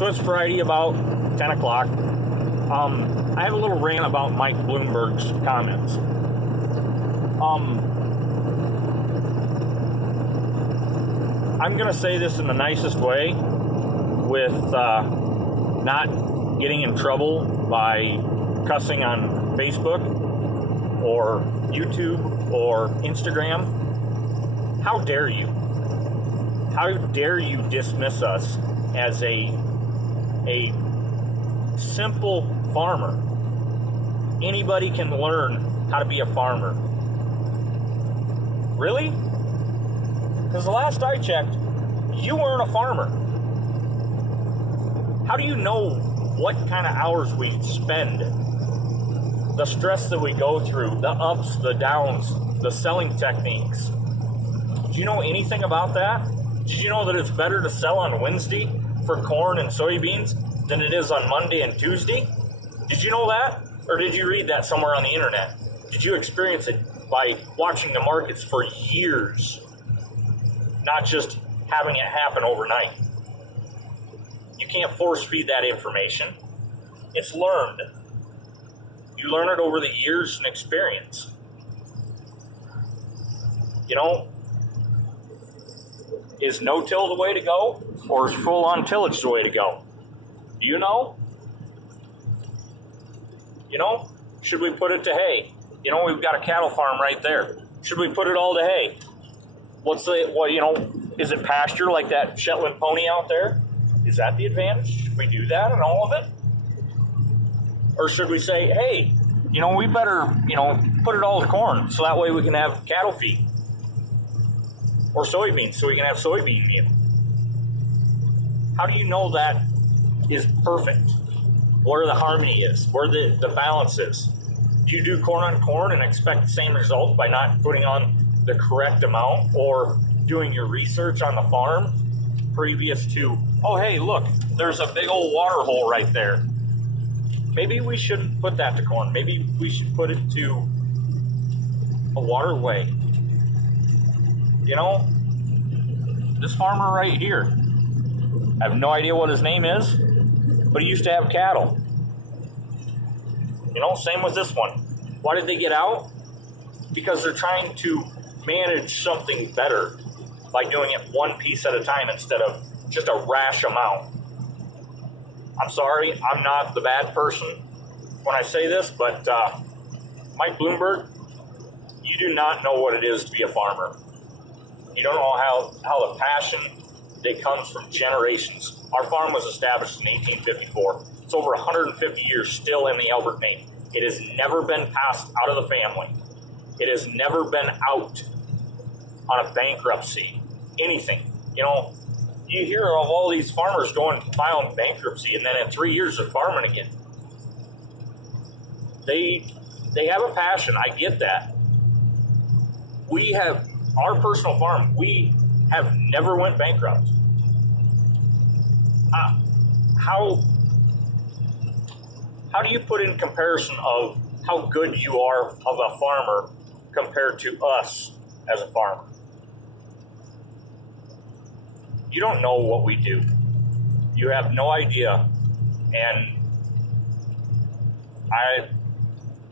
So it's Friday about 10 o'clock. I have a little rant about Mike Bloomberg's comments. I'm going to say this in the nicest way with not getting in trouble by cussing on Facebook or YouTube or Instagram. How dare you? How dare you dismiss us as a simple farmer? Anybody can learn how to be a farmer. Really? Because the last I checked, you weren't a farmer. How do you know what kind of hours we spend? The stress that we go through, the ups, the downs, the selling techniques. Do you know anything about that? Did you know that it's better to sell on Wednesday for corn and soybeans than it is on Monday and Tuesday? Did you know that? Or did you read that somewhere on the internet? Did you experience it by watching the markets for years? Not just having it happen overnight. You can't force feed that information. It's learned. You learn it over the years and experience. You know, is no-till the way to go, or is full-on tillage the way to go? Do you know? You know, should we put it to hay? You know, we've got a cattle farm right there. Should we put it all to hay? Is it pasture like that Shetland pony out there? Is that the advantage? Should we do that in all of it? Or should we say, hey, we better, put it all to corn so that way we can have cattle feed? Or soybeans so we can have soybean meal? How do you know that is perfect? Where the harmony is, where the balance is? Do you do corn on corn and expect the same result by not putting on the correct amount or doing your research on the farm previous to, oh, hey, look, there's a big old water hole right there. Maybe we shouldn't put that to corn. Maybe we should put it to a waterway. This farmer right here, I have no idea what his name is, but he used to have cattle. Same with this one. Why did they get out? Because they're trying to manage something better by doing it one piece at a time instead of just a rash amount. I'm sorry, I'm not the bad person when I say this, but Mike Bloomberg, you do not know what it is to be a farmer. You don't know how the passion that comes from generations. Our farm was established in 1854. It's over 150 years still in the Albert name. It has never been passed out of the family. It has never been out on a bankruptcy, anything. You hear of all these farmers going filing bankruptcy, and then in 3 years they're farming again. They have a passion. I get that. We have our personal farm. We have never went bankrupt. How do you put in comparison of how good you are of a farmer compared to us as a farmer? You don't know what we do. You have no idea. And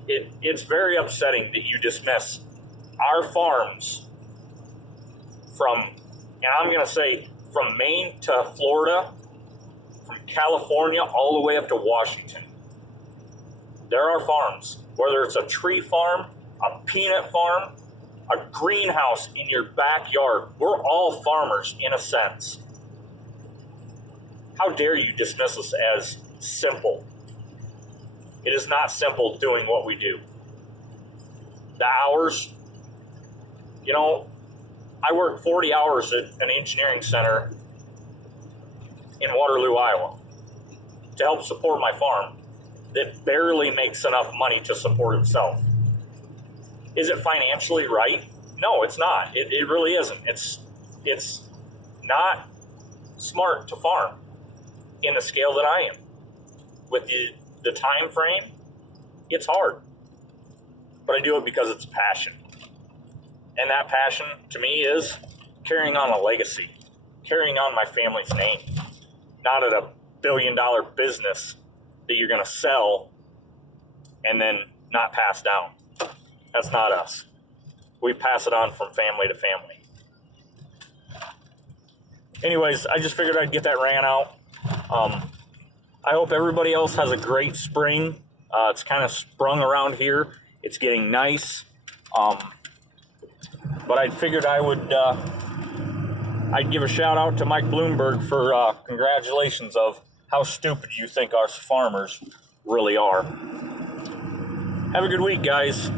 it's very upsetting that you dismiss our farms from, and I'm going to say from Maine to Florida, from California all the way up to Washington. There are farms, whether it's a tree farm, a peanut farm, a greenhouse in your backyard. We're all farmers in a sense. How dare you dismiss us as simple? It is not simple doing what we do. The hours, I work 40 hours at an engineering center in Waterloo, Iowa, to help support my farm that barely makes enough money to support itself. Is it financially right? No, it's not. It really isn't. It's not smart to farm in the scale that I am. With the time frame, it's hard. But I do it because it's passion. And that passion, to me, is carrying on a legacy, carrying on my family's name. Not at a billion-dollar business that you're going to sell and then not pass down. That's not us. We pass it on from family to family. Anyways, I just figured I'd get that rant out. I hope everybody else has a great spring. It's kind of sprung around here. It's getting nice. But I figured I would I'd give a shout out to Mike Bloomberg for congratulations of how stupid you think us farmers really are. Have a good week, guys.